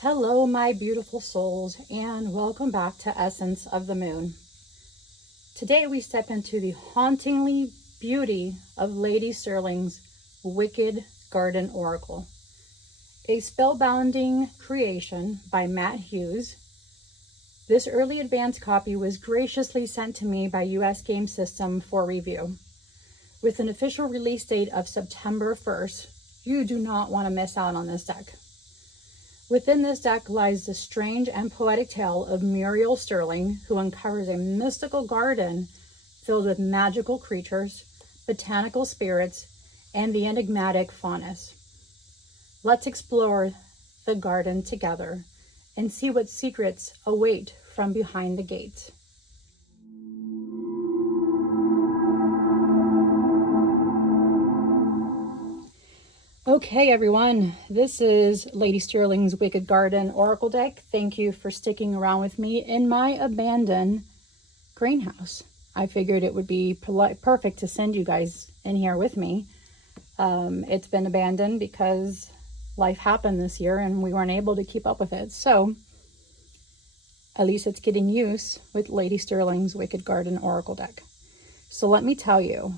Hello, my beautiful souls, and welcome back to Essence of the Moon. Today we step into the hauntingly beauty of Lady Stirling's Wicked Garden Oracle, a spellbinding creation by Matt Hughes. This early advance copy was graciously sent to me by US Game System for review. With an official release date of September 1st, you do not want to miss out on this deck. Within this deck lies the strange and poetic tale of Muriel Stirling, who uncovers a mystical garden filled with magical creatures, botanical spirits, and the enigmatic faunus. Let's explore the garden together and see what secrets await from behind the gate. Okay, everyone, this is Lady Stirling's Wicked Garden Oracle deck. Thank you for sticking around with me in my abandoned greenhouse. I figured it would be perfect to send you guys in here with me. It's been abandoned because life happened this year and we weren't able to keep up with it. So at least it's getting use with Lady Stirling's Wicked Garden Oracle deck. So let me tell you,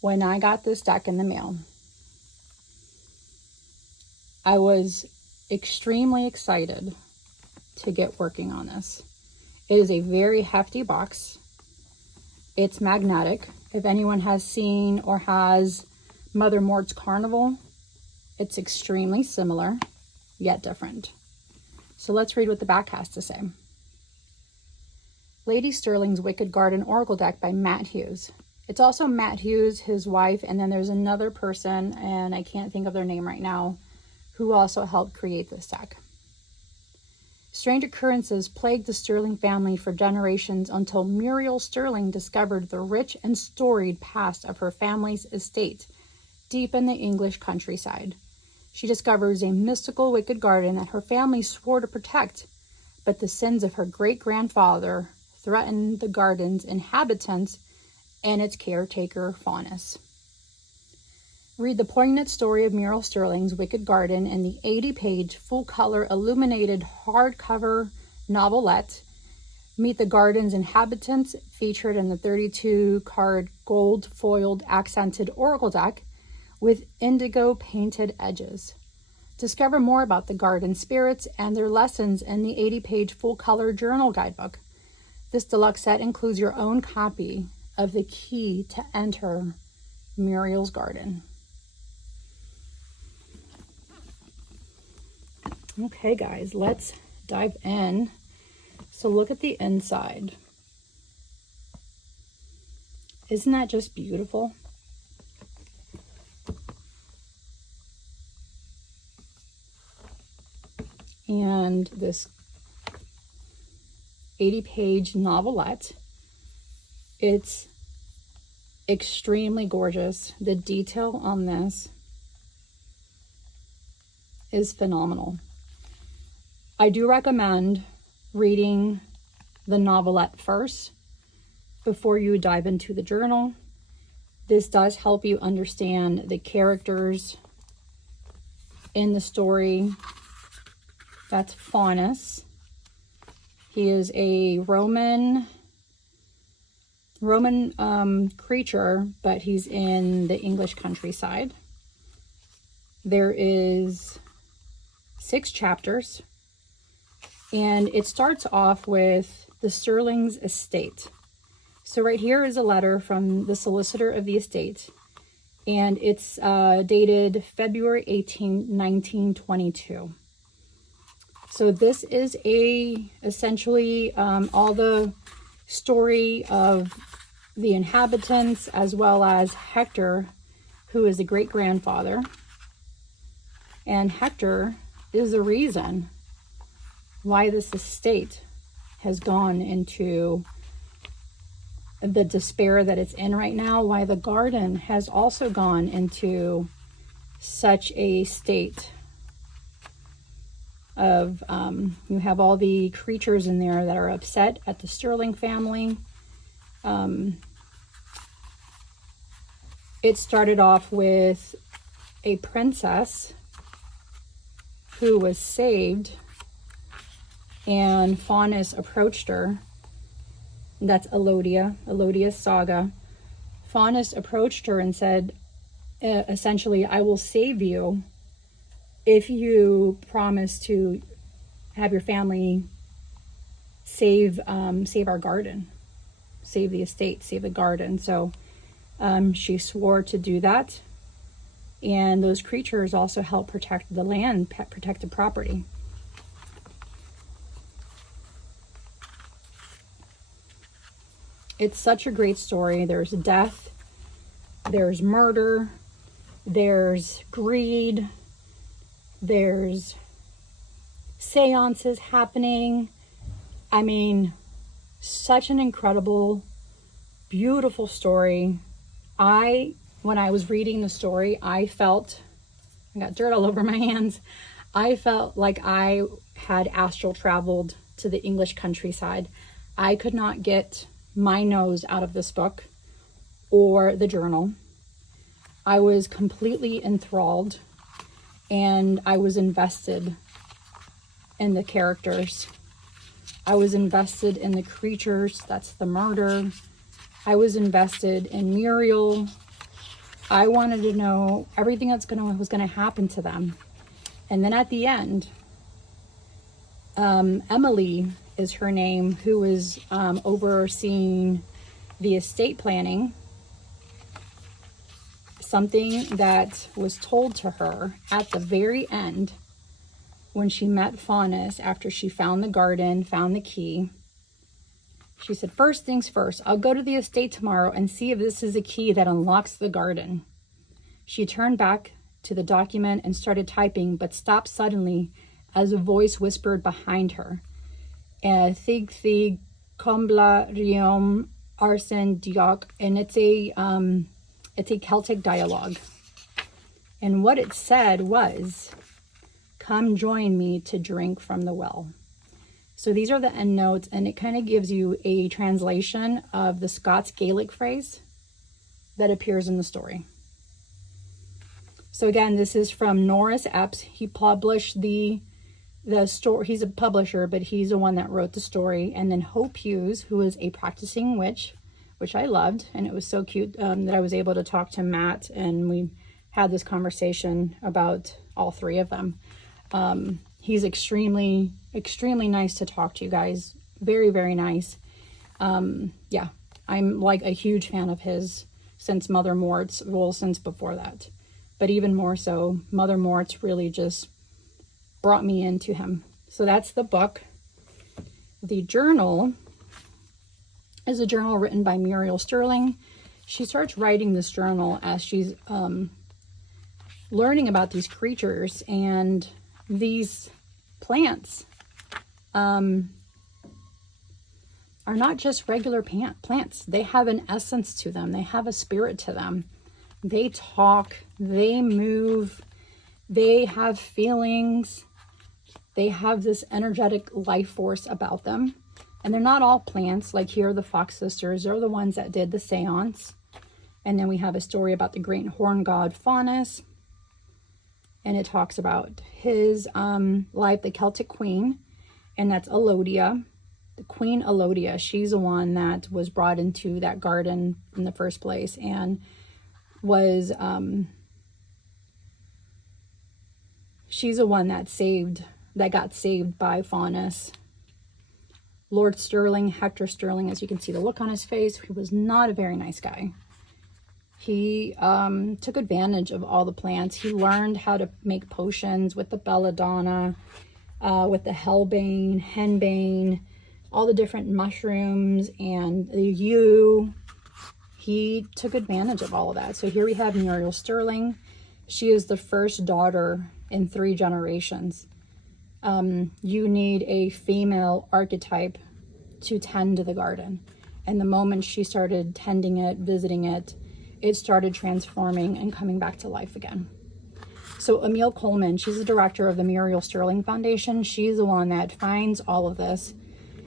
when I got this deck in the mail, I was extremely excited to get working on this. It is a very hefty box. It's magnetic. If anyone has seen or has Mother Mort's Carnival, it's extremely similar, yet different. So let's read what the back has to say. Lady Stirling's Wicked Garden Oracle deck by Matt Hughes. It's also Matt Hughes, his wife, and then there's another person, and I can't think of their name right now, who also helped create this deck. Strange occurrences plagued the Stirling family for generations until Muriel Stirling discovered the rich and storied past of her family's estate deep in the English countryside. She discovers a mystical wicked garden that her family swore to protect, but the sins of her great-grandfather threatened the garden's inhabitants and its caretaker, Faunus. Read the poignant story of Muriel Stirling's Wicked Garden in the 80-page, full-color, illuminated hardcover novelette. Meet the garden's inhabitants, featured in the 32-card gold-foiled accented oracle deck with indigo-painted edges. Discover more about the garden spirits and their lessons in the 80-page full-color journal guidebook. This deluxe set includes your own copy of the key to enter Muriel's garden. Okay, guys, let's dive in. So look at the inside. Isn't that just beautiful? And this 80-page novelette, it's extremely gorgeous. The detail on this is phenomenal. I do recommend reading the novelette first before you dive into the journal. This does help you understand the characters in the story. That's Faunus. He is a Roman creature, but he's in the English countryside. There is 6 chapters, and it starts off with the Stirlings' estate. So right here is a letter from the solicitor of the estate, and it's dated February 18, 1922. So this is essentially all the story of the inhabitants, as well as Hector, who is the great-grandfather. And Hector is the reason why this estate has gone into the despair that it's in right now, why the garden has also gone into such a state of, you have all the creatures in there that are upset at the Stirling family. It started off with a princess who was saved, and Faunus approached her. That's Elodia's saga. Faunus approached her and said, essentially, I will save you if you promise to have your family save our garden, save the estate, save the garden. So she swore to do that. And those creatures also help protect the land, protect the property. It's such a great story. There's death, there's murder, there's greed, there's seances happening. I mean, such an incredible, beautiful story. When I was reading the story, I got dirt all over my hands. I felt like I had astral traveled to the English countryside. I could not get my nose out of this book or the journal. I was completely enthralled, and I was invested in the characters. I was invested in the creatures. That's the murder. I was invested in Muriel. I wanted to know everything was going to happen to them. And then at the end, Emily is her name, who was overseeing the estate planning. Something that was told to her at the very end when she met Faunus after she found the garden, found the key. She said, first things first, I'll go to the estate tomorrow and see if this is a key that unlocks the garden. She turned back to the document and started typing, but stopped suddenly as a voice whispered behind her. Thig thig combla riom arsen diok, and it's a Celtic dialogue. And what it said was, come join me to drink from the well. So these are the end notes, and it kind of gives you a translation of the Scots Gaelic phrase that appears in the story. So again, this is from Norris Epps. He published the story. He's a publisher, but he's the one that wrote the story. And then Hope Hughes, who is a practicing witch, which I loved. And it was so cute that I was able to talk to Matt, and we had this conversation about all three of them. He's extremely, extremely nice to talk to, you guys. Very, very nice. Yeah, I'm like a huge fan of his since Mother Mort's, well, since before that. But even more so, Mother Mort's really just brought me into him. So that's the book. The journal is a journal written by Muriel Stirling. She starts writing this journal as she's learning about these creatures, and these plants are not just regular plants. They have an essence to them. They have a spirit to them. They talk, they move, they have feelings. They have this energetic life force about them. And they're not all plants. Like here, the Fox sisters, they're the ones that did the seance. And then we have a story about the great horn god Faunus. And it talks about his life, the Celtic queen. And that's Elodia. The Queen Elodia. She's the one that was brought into that garden in the first place. And was, she's the one that got saved by Faunus. Lord Stirling, Hector Stirling, as you can see the look on his face, he was not a very nice guy. He took advantage of all the plants. He learned how to make potions with the belladonna, with the hellebane, henbane, all the different mushrooms, and the yew. He took advantage of all of that. So here we have Muriel Stirling. She is the first daughter in 3 generations. You need a female archetype to tend the garden. And the moment she started tending it, visiting it, it started transforming and coming back to life again. So Emil Coleman, she's the director of the Muriel Stirling Foundation. She's the one that finds all of this.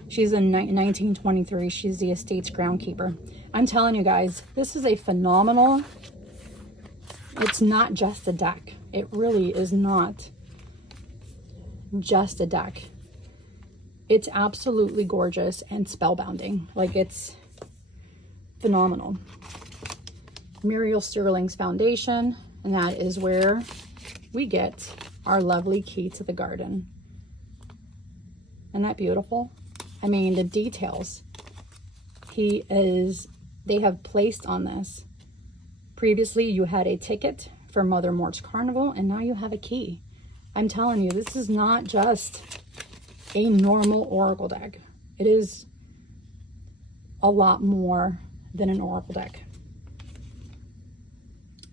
She's in 1923. She's the estate's groundkeeper. I'm telling you guys, this is a phenomenal, it's not just a deck. It really is not just a deck. It's absolutely gorgeous and spellbinding. Like, it's phenomenal. Muriel Stirling's Foundation, and that is where we get our lovely key to the garden. Isn't that beautiful? I mean, the details they have placed on this. Previously, you had a ticket for Mother Mort's Carnival, and now you have a key. I'm telling you, this is not just a normal oracle deck. It is a lot more than an oracle deck.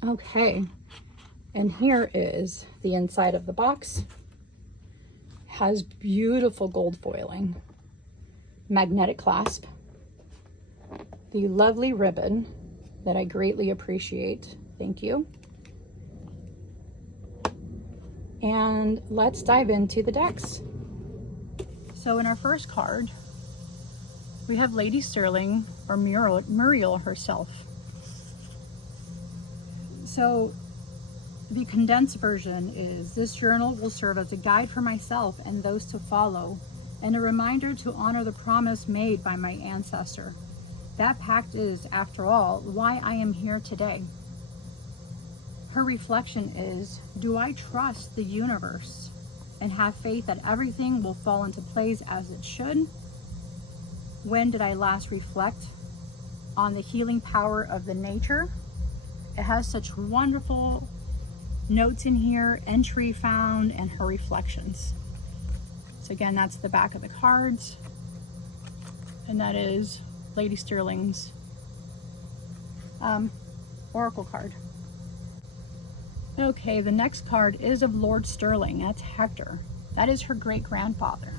Okay, and here is the inside of the box. Has beautiful gold foiling, magnetic clasp, the lovely ribbon that I greatly appreciate. Thank you. And let's dive into the decks. So in our first card, we have Lady Stirling, or Muriel herself. So the condensed version is, this journal will serve as a guide for myself and those to follow, and a reminder to honor the promise made by my ancestor. That pact is, after all, why I am here today. Her reflection is, do I trust the universe and have faith that everything will fall into place as it should? When did I last reflect on the healing power of the nature? It has such wonderful notes in here, entry found, and her reflections. So again, that's the back of the cards, and that is Lady Stirling's oracle card. Okay, the next card is of Lord Stirling. That's Hector. That is her great-grandfather.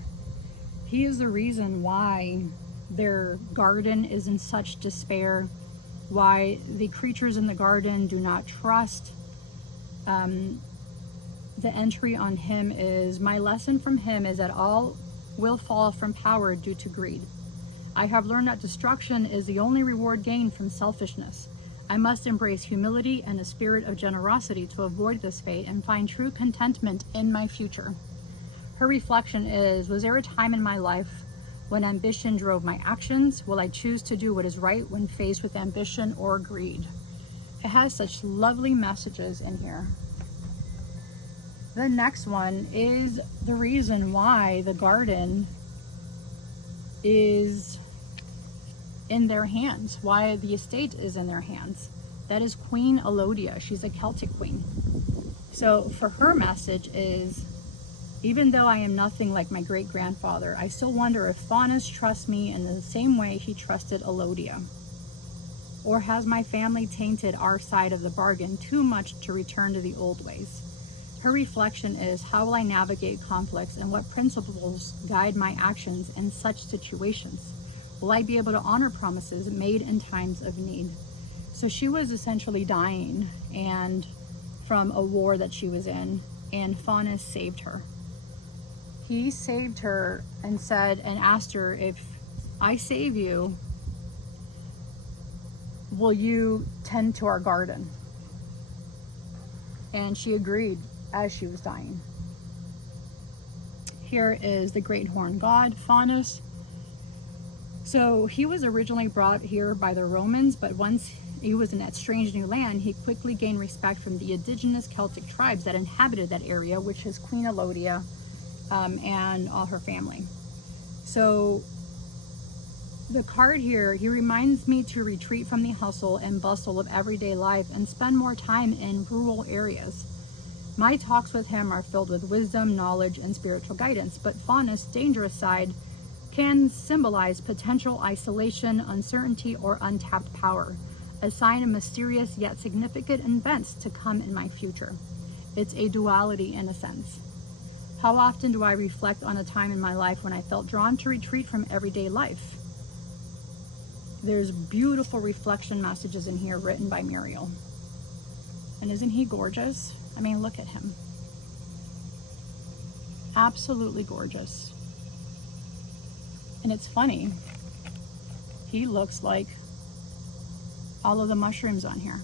He is the reason why their garden is in such despair, why the creatures in the garden do not trust. The entry on him is, my lesson from him is that all will fall from power due to greed. I have learned that destruction is the only reward gained from selfishness. I must embrace humility and a spirit of generosity to avoid this fate and find true contentment in my future. Her reflection is, was there a time in my life when ambition drove my actions? Will I choose to do what is right when faced with ambition or greed? It has such lovely messages in here. The next one is the reason why the garden is in their hands, why the estate is in their hands. That is Queen Elodia. She's a Celtic queen. So for her message is, even though I am nothing like my great-grandfather, I still wonder if Faunus trusts me in the same way he trusted Elodia. Or has my family tainted our side of the bargain too much to return to the old ways? Her reflection is, how will I navigate conflicts and what principles guide my actions in such situations? Will I be able to honor promises made in times of need? So she was essentially dying and from a war that she was in, and Faunus saved her. He saved her and said, and asked her, if I save you, will you tend to our garden? And she agreed as she was dying. Here is the great horn god, Faunus. So he was originally brought here by the Romans, but once he was in that strange new land, he quickly gained respect from the indigenous Celtic tribes that inhabited that area, which is Queen Elodia and all her family. So the card here, he reminds me to retreat from the hustle and bustle of everyday life and spend more time in rural areas. My talks with him are filled with wisdom, knowledge, and spiritual guidance, but Faunus' dangerous side can symbolize potential isolation, uncertainty, or untapped power, a sign of mysterious yet significant events to come in my future. It's a duality in a sense. How often do I reflect on a time in my life when I felt drawn to retreat from everyday life? There's beautiful reflection messages in here written by Muriel. And isn't he gorgeous? I mean, look at him. Absolutely gorgeous. And it's funny, he looks like all of the mushrooms on here.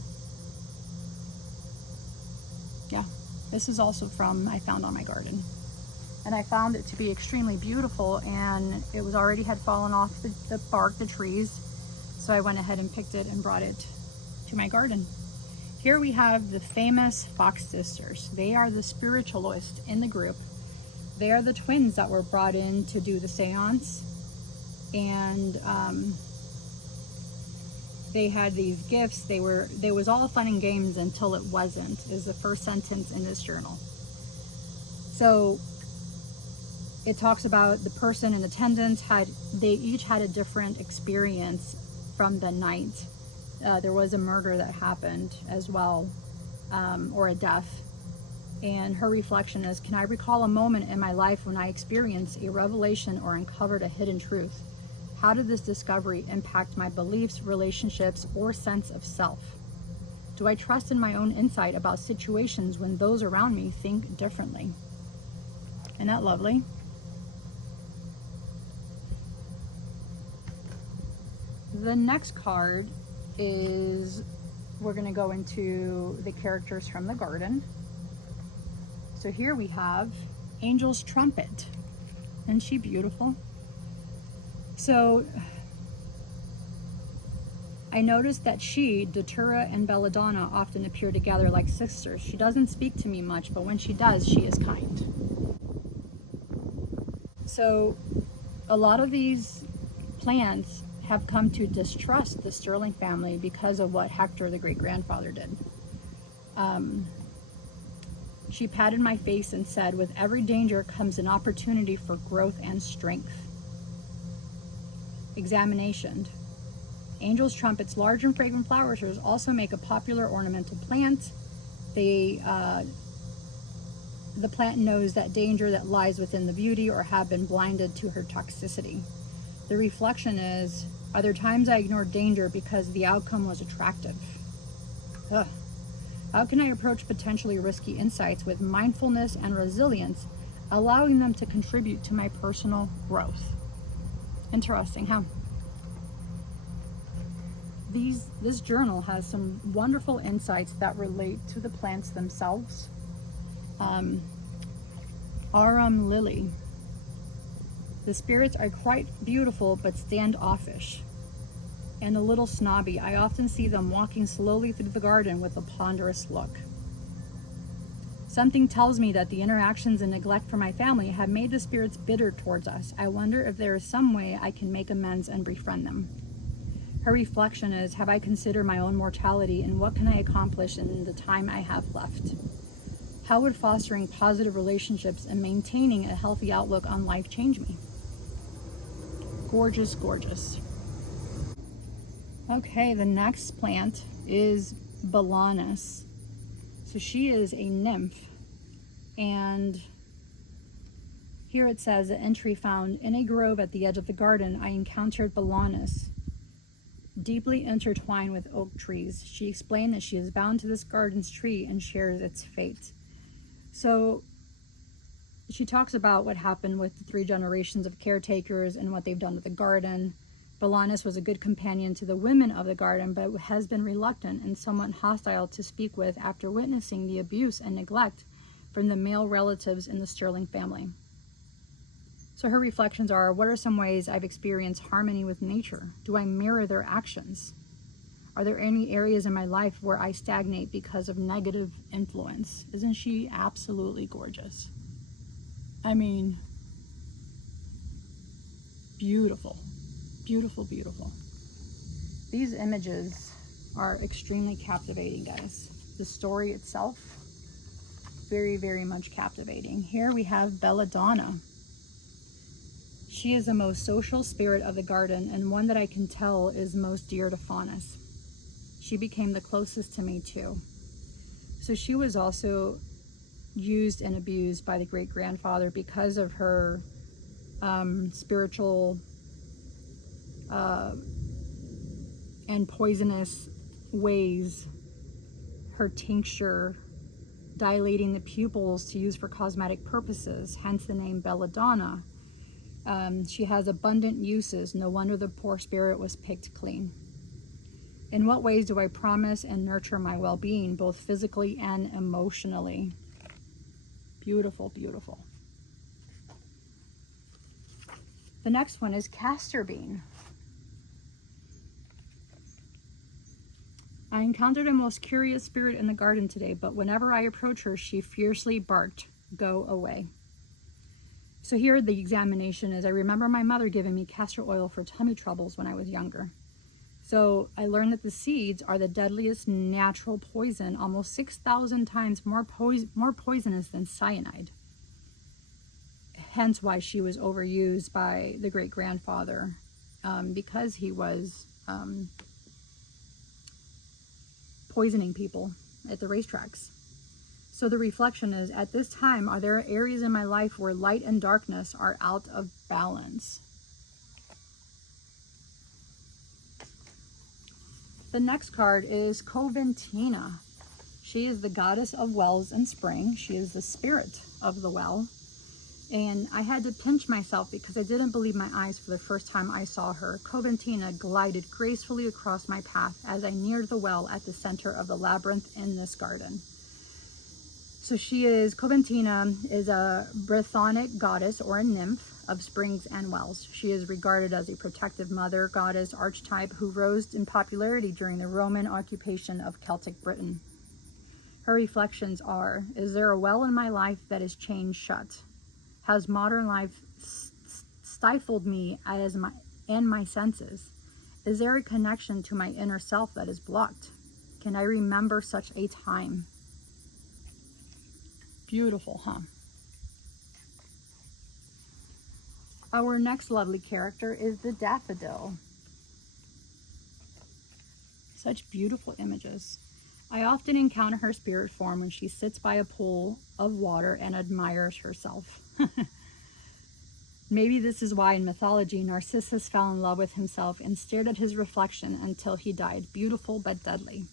Yeah, this is also from I found on my garden. And I found it to be extremely beautiful, and it was already had fallen off the bark, the trees. So I went ahead and picked it and brought it to my garden. Here we have the famous Fox sisters. They are the spiritualists in the group. They are the twins that were brought in to do the seance. And they had these gifts. There was all fun and games until it wasn't, is the first sentence in this journal. So it talks about the person in attendance they each had a different experience from the night. There was a murder that happened as well, or a death. And her reflection is, can I recall a moment in my life when I experienced a revelation or uncovered a hidden truth? How did this discovery impact my beliefs, relationships, or sense of self? Do I trust in my own insight about situations when those around me think differently? Isn't that lovely? The next card is, we're going to go into the characters from the garden. So here we have Angel's Trumpet. Isn't she beautiful? So I noticed that she, Datura, and Belladonna often appear together like sisters. She doesn't speak to me much, but when she does, she is kind. So a lot of these plants have come to distrust the Stirling family because of what Hector, the great-grandfather, did. She patted my face and said, with every danger comes an opportunity for growth and strength. Examination. Angel's Trumpet's large and fragrant flowers also make a popular ornamental plant. The plant knows that danger that lies within the beauty or have been blinded to her toxicity. The reflection is, are there times I ignored danger because the outcome was attractive? Ugh. How can I approach potentially risky insights with mindfulness and resilience, allowing them to contribute to my personal growth? Interesting, huh? This journal has some wonderful insights that relate to the plants themselves. Arum Lily. The spirits are quite beautiful but standoffish and a little snobby. I often see them walking slowly through the garden with a ponderous look. Something tells me that the interactions and neglect from my family have made the spirits bitter towards us. I wonder if there is some way I can make amends and befriend them. Her reflection is, have I considered my own mortality and what can I accomplish in the time I have left? How would fostering positive relationships and maintaining a healthy outlook on life change me? Gorgeous, gorgeous. Okay, the next plant is Balanus. So she is a nymph, and here it says, an entry found in a grove at the edge of the garden, I encountered Balanus, deeply intertwined with oak trees. She explained that she is bound to this garden's tree and shares its fate. So she talks about what happened with the 3 generations of caretakers and what they've done with the garden. Balanus was a good companion to the women of the garden, but has been reluctant and somewhat hostile to speak with after witnessing the abuse and neglect from the male relatives in the Stirling family. So her reflections are, what are some ways I've experienced harmony with nature? Do I mirror their actions? Are there any areas in my life where I stagnate because of negative influence? Isn't she absolutely gorgeous? I mean, beautiful. Beautiful, beautiful. These images are extremely captivating, guys. The story itself, very, very much captivating. Here we have Belladonna. She is the most social spirit of the garden and one that I can tell is most dear to Faunus. She became the closest to me too. So she was also used and abused by the great-grandfather because of her spiritual and poisonous ways. Her tincture dilating the pupils to use for cosmetic purposes, hence the name belladonna. She has abundant uses. No wonder the poor spirit was picked clean. In what ways do I promise and nurture my well-being, both physically and emotionally? Beautiful, beautiful. The next one is castor bean. I encountered a most curious spirit in the garden today, but whenever I approach her, she fiercely barked, "Go away." So here the examination is, I remember my mother giving me castor oil for tummy troubles when I was younger. So I learned that the seeds are the deadliest natural poison, almost 6,000 times more poisonous than cyanide. Hence why she was overused by the great-grandfather, because he was poisoning people at the racetracks. So the reflection is, at this time, are there areas in my life where light and darkness are out of balance? The next card is Coventina. She is the goddess of wells and spring. She is the spirit of the well. And I had to pinch myself because I didn't believe my eyes for the first time I saw her. Coventina glided gracefully across my path as I neared the well at the center of the labyrinth in this garden. So Coventina is a Brythonic goddess or a nymph of springs and wells. She is regarded as a protective mother goddess archetype who rose in popularity during the Roman occupation of Celtic Britain. Her reflections are, is there a well in my life that is chained shut? Has modern life stifled me and my senses? Is there a connection to my inner self that is blocked? Can I remember such a time? Beautiful, huh? Our next lovely character is the daffodil. Such beautiful images. I often encounter her spirit form when she sits by a pool of water and admires herself. Maybe this is why in mythology Narcissus fell in love with himself and stared at his reflection until he died, beautiful but deadly.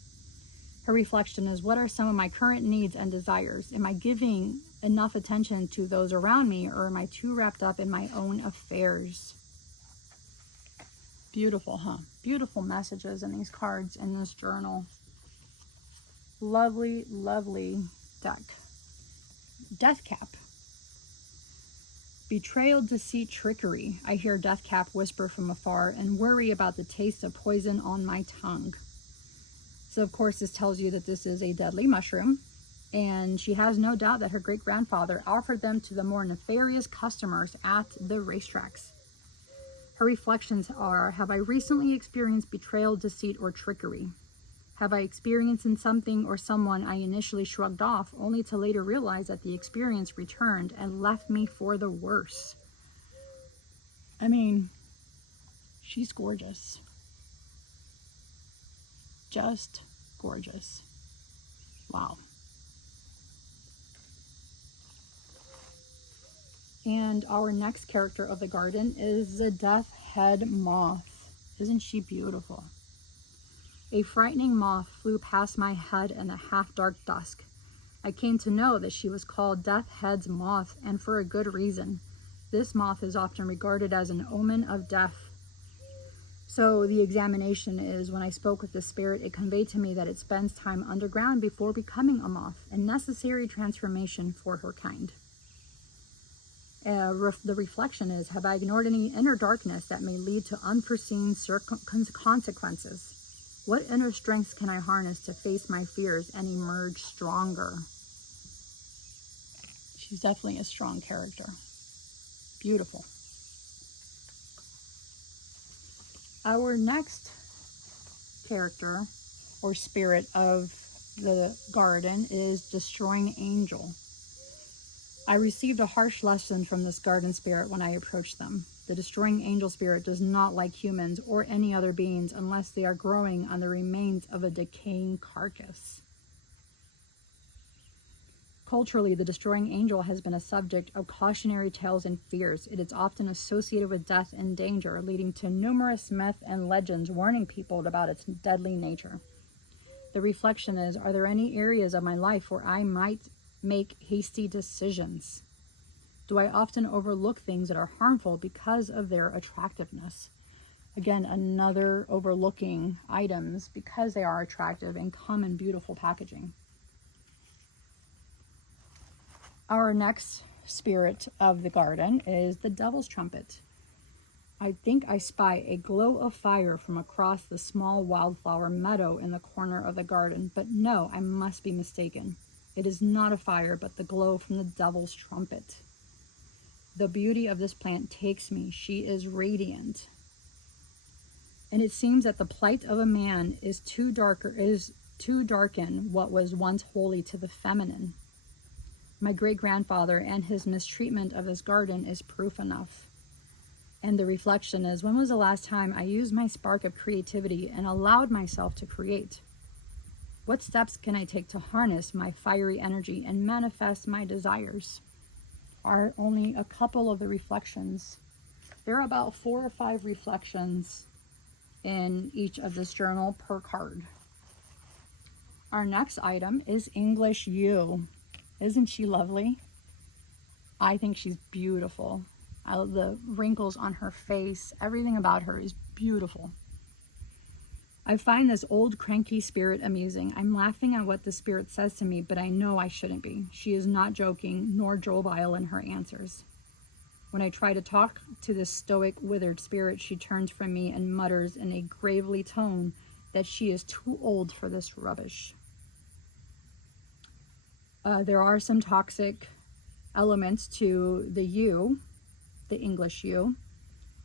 Her reflection is, what are some of my current needs and desires? Am I giving enough attention to those around me, or am I too wrapped up in my own affairs? Beautiful, huh? Beautiful messages in these cards in this journal. Lovely, lovely deck. Death Cap. Betrayal, deceit, trickery. I hear Death Cap whisper from afar and worry about the taste of poison on my tongue. So of course this tells you that this is a deadly mushroom, and she has no doubt that her great-grandfather offered them to the more nefarious customers at the racetracks. Her reflections are, have I recently experienced betrayal, deceit, or trickery? Have I experienced in something or someone I initially shrugged off, only to later realize that the experience returned and left me for the worse? I mean, she's gorgeous. Just gorgeous. Wow. And our next character of the garden is the Death Head Moth. Isn't she beautiful? A frightening moth flew past my head in the half-dark dusk. I came to know that she was called Death Head's Moth, and for a good reason. This moth is often regarded as an omen of death. So the examination is, when I spoke with the spirit, it conveyed to me that it spends time underground before becoming a moth, a necessary transformation for her kind. The reflection is, have I ignored any inner darkness that may lead to unforeseen consequences? What inner strengths can I harness to face my fears and emerge stronger? She's definitely a strong character. Beautiful. Our next character or spirit of the garden is Destroying Angel. I received a harsh lesson from this garden spirit when I approached them. The Destroying Angel spirit does not like humans or any other beings unless they are growing on the remains of a decaying carcass. Culturally, the destroying angel has been a subject of cautionary tales and fears. It is often associated with death and danger, leading to numerous myths and legends warning people about its deadly nature. The reflection is, are there any areas of my life where I might make hasty decisions? Do I often overlook things that are harmful because of their attractiveness? Again, another overlooking items because they are attractive and come in beautiful packaging. Our next spirit of the garden is the devil's trumpet. I think I spy a glow of fire from across the small wildflower meadow in the corner of the garden, but no, I must be mistaken. It is not a fire, but the glow from the devil's trumpet. The beauty of this plant takes me. She is radiant. And it seems that the plight of a man is to darken what was once holy to the feminine. My great-grandfather and his mistreatment of this garden is proof enough. And the reflection is, when was the last time I used my spark of creativity and allowed myself to create? What steps can I take to harness my fiery energy and manifest my desires? Are only a couple of the reflections. There are about 4 or 5 reflections in each of this journal per card. Our next item is English You. Isn't she lovely? I think she's beautiful. The wrinkles on her face, everything about her is beautiful. I find this old cranky spirit amusing. I'm laughing at what the spirit says to me, but I know I shouldn't be. She is not joking nor jovial in her answers. When I try to talk to this stoic, withered spirit, she turns from me and mutters in a gravely tone that she is too old for this rubbish. There are some toxic elements to the yew, the English yew,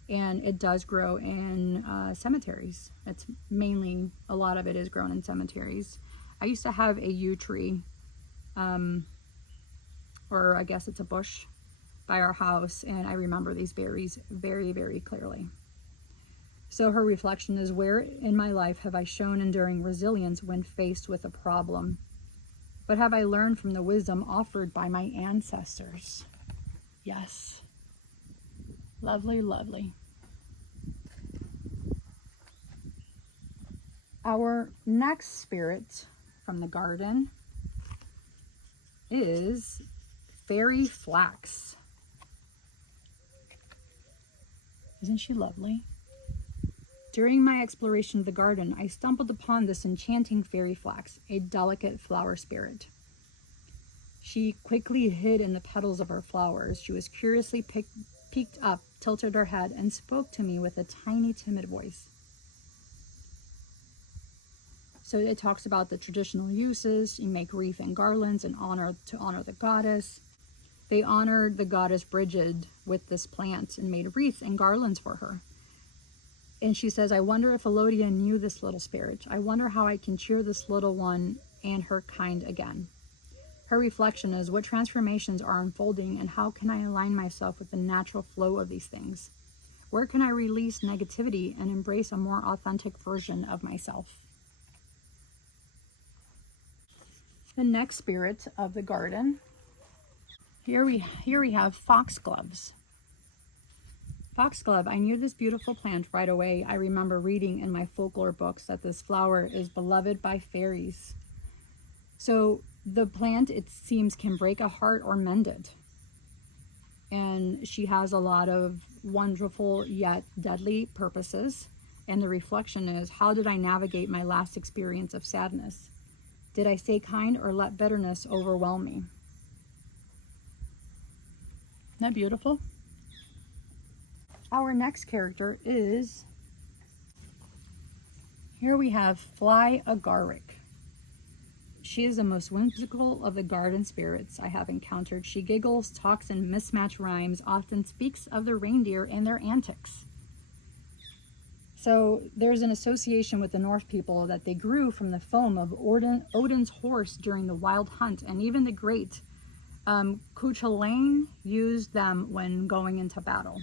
and it does grow in cemeteries. It's mainly, a lot of it is grown in cemeteries. I used to have a yew tree, or I guess it's a bush, by our house, and I remember these berries very, very clearly. So her reflection is, where in my life have I shown enduring resilience when faced with a problem? But have I learned from the wisdom offered by my ancestors? Yes. Lovely, lovely. Our next spirit from the garden is Fairy Flax. Isn't she lovely? During my exploration of the garden, I stumbled upon this enchanting fairy flax, a delicate flower spirit. She quickly hid in the petals of her flowers. She was curiously peeked up, tilted her head, and spoke to me with a tiny, timid voice. So it talks about the traditional uses. You make wreath and garlands to honor the goddess. They honored the goddess Brigid with this plant and made wreaths and garlands for her. And she says, I wonder if Elodia knew this little spirit. I wonder how I can cheer this little one and her kind again. Her reflection is, what transformations are unfolding and how can I align myself with the natural flow of these things? Where can I release negativity and embrace a more authentic version of myself? The next spirit of the garden, here we have foxgloves. Foxglove, I knew this beautiful plant right away. I remember reading in my folklore books that this flower is beloved by fairies. So the plant, it seems, can break a heart or mend it. And she has a lot of wonderful yet deadly purposes. And the reflection is, how did I navigate my last experience of sadness? Did I stay kind or let bitterness overwhelm me? Isn't that beautiful? Our next character is, here we have Fly Agaric. She is the most whimsical of the garden spirits I have encountered. She giggles, talks in mismatched rhymes, often speaks of the reindeer and their antics. So there's an association with the Norse people that they grew from the foam of Odin's horse during the wild hunt, and even the great Cuchulainn used them when going into battle.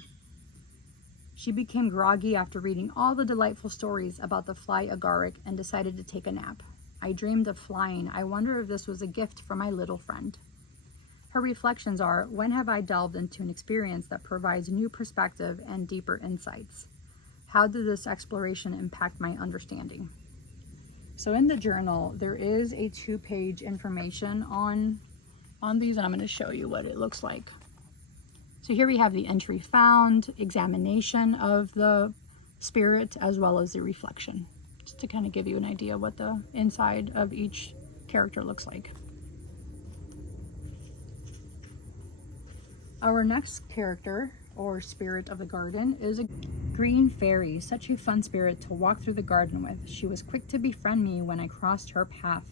She became groggy after reading all the delightful stories about the fly agaric and decided to take a nap. I dreamed of flying. I wonder if this was a gift for my little friend. Her reflections are, when have I delved into an experience that provides new perspective and deeper insights? How did this exploration impact my understanding? So in the journal, there is a 2-page information on these, and I'm going to show you what it looks like. So here we have the entry found, examination of the spirit, as well as the reflection, just to kind of give you an idea what the inside of each character looks like. Our next character, or spirit of the garden, is a green fairy, such a fun spirit to walk through the garden with. She was quick to befriend me when I crossed her path.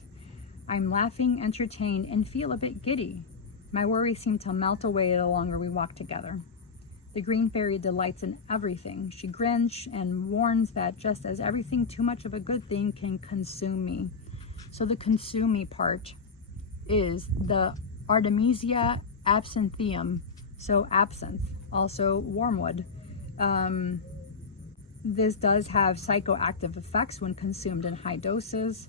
I'm laughing, entertained, and feel a bit giddy. My worries seem to melt away the longer we walk together. The green fairy delights in everything. She grins and warns that just as everything too much of a good thing can consume me. So the consume me part is the Artemisia absinthium, so absinthe, also wormwood. This does have psychoactive effects when consumed in high doses.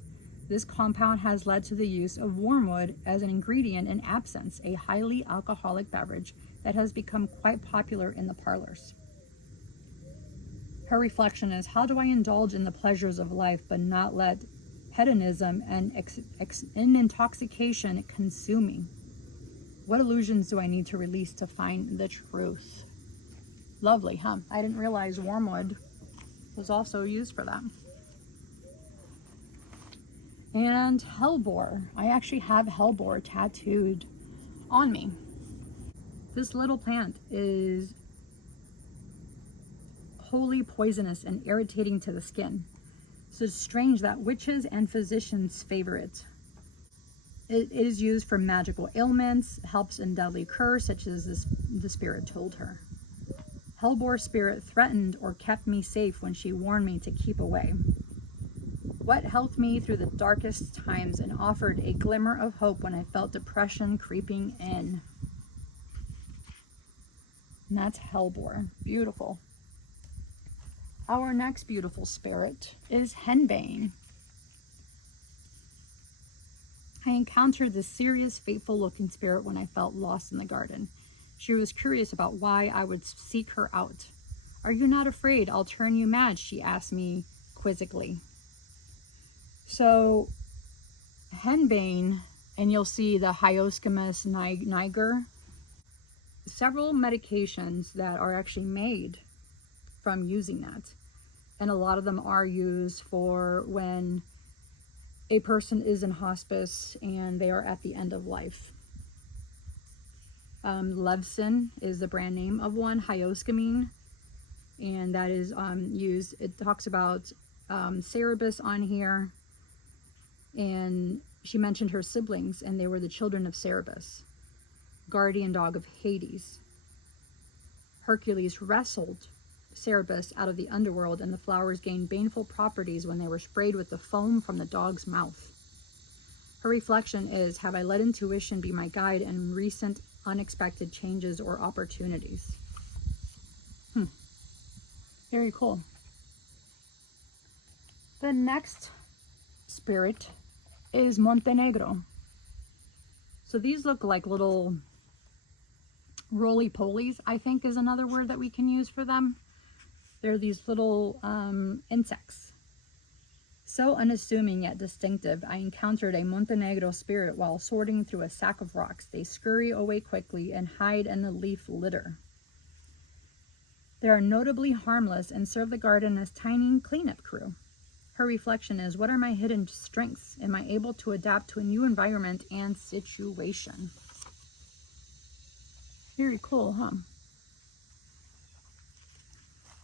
This compound has led to the use of wormwood as an ingredient in absinthe, a highly alcoholic beverage that has become quite popular in the parlors. Her reflection is, how do I indulge in the pleasures of life but not let hedonism and intoxication consume me? What illusions do I need to release to find the truth? Lovely, huh? I didn't realize wormwood was also used for that. And hellebore. I actually have hellebore tattooed on me. This little plant is wholly poisonous and irritating to the skin. So it's strange that witches and physicians favor it. It is used for magical ailments, helps in deadly cures, such as the spirit told her. Hellebore spirit threatened or kept me safe when she warned me to keep away. What helped me through the darkest times and offered a glimmer of hope when I felt depression creeping in. And that's hellebore. Beautiful. Our next beautiful spirit is henbane. I encountered this serious, fateful-looking spirit when I felt lost in the garden. She was curious about why I would seek her out. "Are you not afraid I'll turn you mad?" she asked me quizzically. So, henbane, and you'll see the Hyoscyamus niger, several medications that are actually made from using that. And a lot of them are used for when a person is in hospice and they are at the end of life. Levsin is the brand name of one, hyoscyamine, and that is used. It talks about Cerberus on here, and she mentioned her siblings, and they were the children of Cerberus, guardian dog of Hades. Hercules wrestled Cerberus out of the underworld, and the flowers gained baneful properties when they were sprayed with the foam from the dog's mouth. Her reflection is, have I let intuition be my guide in recent unexpected changes or opportunities? Very cool. The next spirit is Montenegro. So these look like little roly-polies, I think is another word that we can use for them. They're these little insects. So unassuming yet distinctive, I encountered a Montenegro spirit while sorting through a sack of rocks. They scurry away quickly and hide in the leaf litter. They are notably harmless and serve the garden as tiny cleanup crew. Her reflection is, what are my hidden strengths? Am I able to adapt to a new environment and situation? Very cool, huh?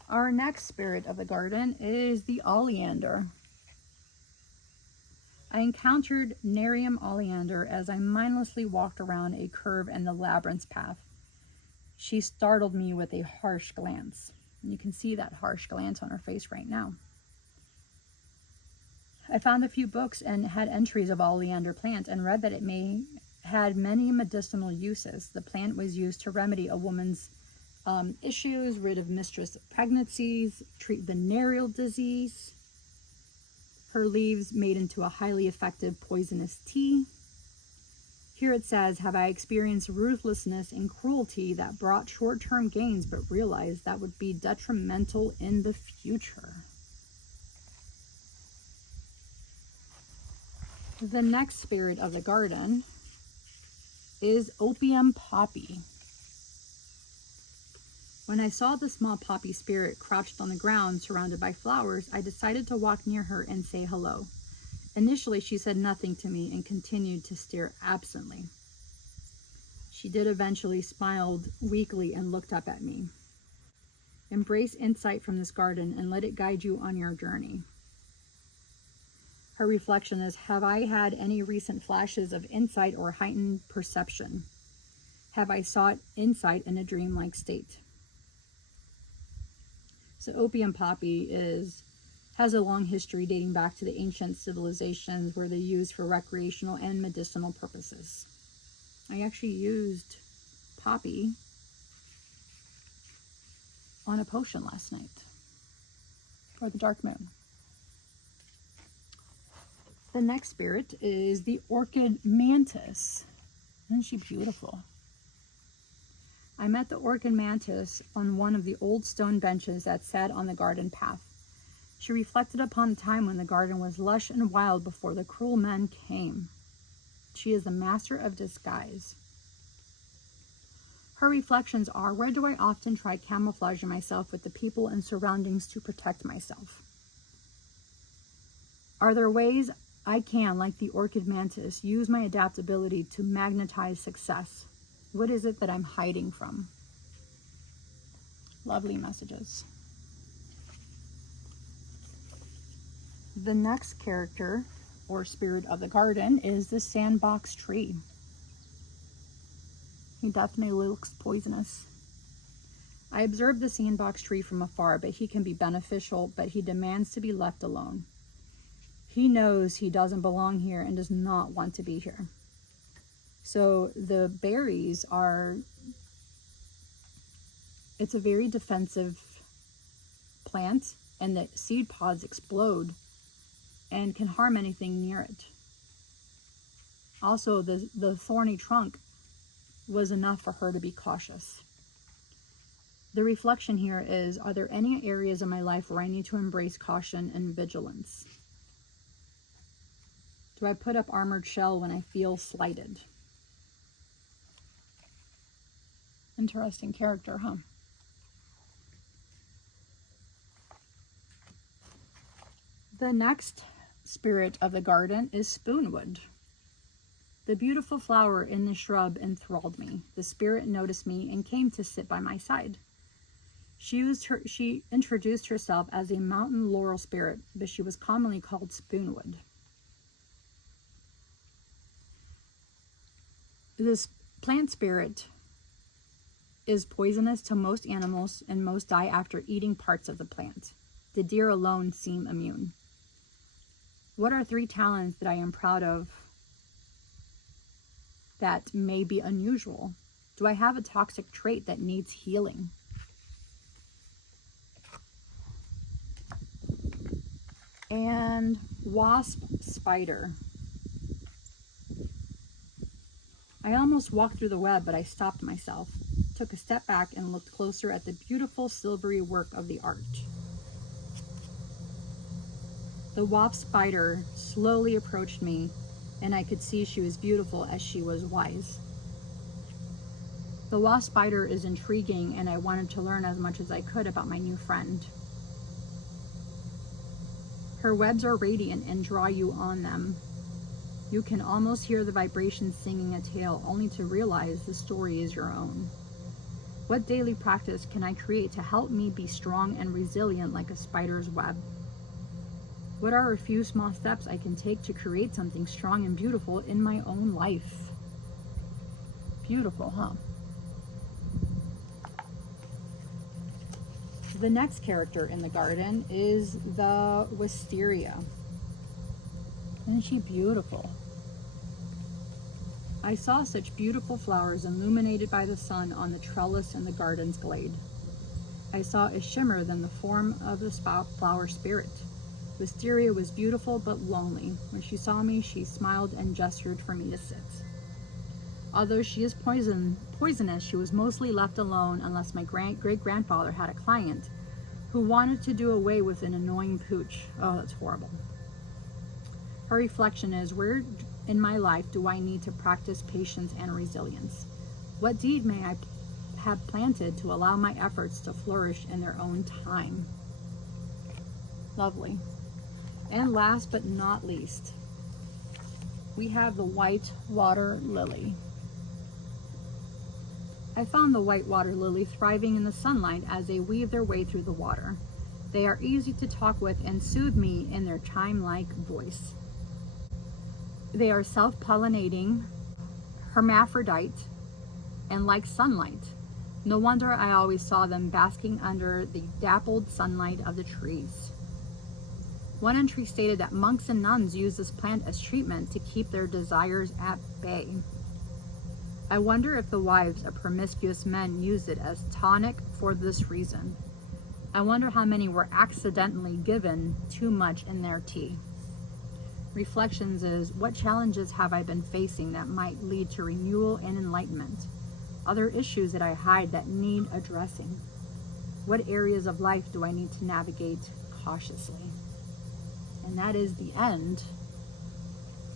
Our next spirit of the garden is the oleander. I encountered Nerium oleander as I mindlessly walked around a curve in the labyrinth's path. She startled me with a harsh glance. You can see that harsh glance on her face right now. I found a few books and had entries of oleander plant and read that it had many medicinal uses. The plant was used to remedy a woman's issues, rid of mistress pregnancies, treat venereal disease. Her leaves made into a highly effective poisonous tea. Here it says, have I experienced ruthlessness and cruelty that brought short-term gains, but realized that would be detrimental in the future? The next spirit of the garden is opium poppy. When I saw the small poppy spirit crouched on the ground surrounded by flowers, I decided to walk near her and say hello. Initially, she said nothing to me and continued to stare absently. She did eventually smile weakly and looked up at me. Embrace insight from this garden and let it guide you on your journey. Her reflection is, have I had any recent flashes of insight or heightened perception? Have I sought insight in a dreamlike state? So opium poppy has a long history dating back to the ancient civilizations where they used for recreational and medicinal purposes. I actually used poppy on a potion last night for the dark moon. The next spirit is the orchid mantis. Isn't she beautiful? I met the orchid mantis on one of the old stone benches that sat on the garden path. She reflected upon a time when the garden was lush and wild before the cruel men came. She is the master of disguise. Her reflections are, where do I often try camouflaging myself with the people and surroundings to protect myself? Are there ways I can, like the orchid mantis, use my adaptability to magnetize success? What is it that I'm hiding from? Lovely messages. The next character or spirit of the garden is the sandbox tree. He definitely looks poisonous. I observed the sandbox tree from afar, but he can be beneficial, but he demands to be left alone. He knows he doesn't belong here and does not want to be here. So the berries it's a very defensive plant, and the seed pods explode and can harm anything near it. Also, the thorny trunk was enough for her to be cautious. The reflection here is, are there any areas in my life where I need to embrace caution and vigilance? Do I put up armored shell when I feel slighted? Interesting character, huh? The next spirit of the garden is spoonwood. The beautiful flower in the shrub enthralled me. The spirit noticed me and came to sit by my side. She introduced herself as a mountain laurel spirit, but she was commonly called spoonwood. This plant spirit is poisonous to most animals, and most die after eating parts of the plant. The deer alone seem immune. What are 3 talents that I am proud of that may be unusual? Do I have a toxic trait that needs healing? And wasp spider. I almost walked through the web, but I stopped myself, took a step back, and looked closer at the beautiful silvery work of the art. The wasp spider slowly approached me, and I could see she was beautiful as she was wise. The wasp spider is intriguing, and I wanted to learn as much as I could about my new friend. Her webs are radiant and draw you on them. You can almost hear the vibrations singing a tale, only to realize the story is your own. What daily practice can I create to help me be strong and resilient like a spider's web? What are a few small steps I can take to create something strong and beautiful in my own life? Beautiful, huh? The next character in the garden is the wisteria. Isn't she beautiful? I saw such beautiful flowers illuminated by the sun on the trellis in the garden's glade. I saw a shimmer than the form of the flower spirit. Wisteria was beautiful but lonely. When she saw me, she smiled and gestured for me to sit. Although she is poisonous, she was mostly left alone unless my great-grandfather had a client who wanted to do away with an annoying pooch. Oh, that's horrible. Her reflection is, where in my life do I need to practice patience and resilience? What deed may I have planted to allow my efforts to flourish in their own time? Lovely. And last but not least, we have the white water lily. I found the white water lily thriving in the sunlight as they weave their way through the water. They are easy to talk with and soothe me in their chime-like voice. They are self-pollinating, hermaphrodite, and like sunlight. No wonder I always saw them basking under the dappled sunlight of the trees. One entry stated that monks and nuns use this plant as treatment to keep their desires at bay. I wonder if the wives of promiscuous men use it as tonic for this reason. I wonder how many were accidentally given too much in their tea. Reflections is, what challenges have I been facing that might lead to renewal and enlightenment? Other issues that I hide that need addressing? What areas of life do I need to navigate cautiously? And that is the end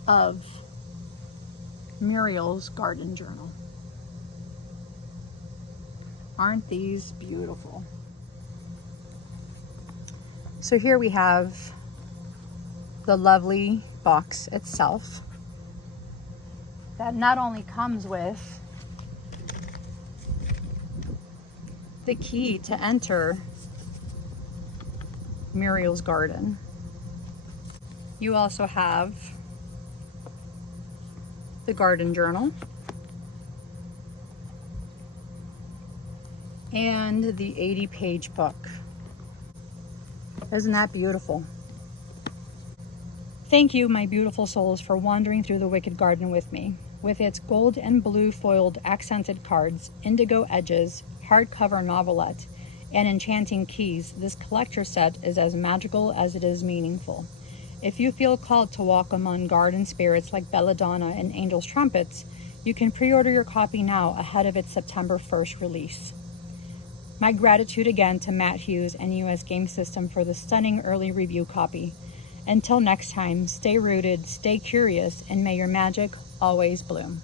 of Muriel's garden journal. Aren't these beautiful? So here we have the lovely box itself that not only comes with the key to enter Muriel's garden, you also have the garden journal and the 80-page book. Isn't that beautiful? Thank you, my beautiful souls, for wandering through the Wicked Garden with me. With its gold and blue foiled accented cards, indigo edges, hardcover novelette, and enchanting keys, this collector set is as magical as it is meaningful. If you feel called to walk among garden spirits like belladonna and angel's trumpets, you can pre-order your copy now ahead of its September 1st release. My gratitude again to Matt Hughes and US Game System for the stunning early review copy. Until next time, stay rooted, stay curious, and may your magic always bloom.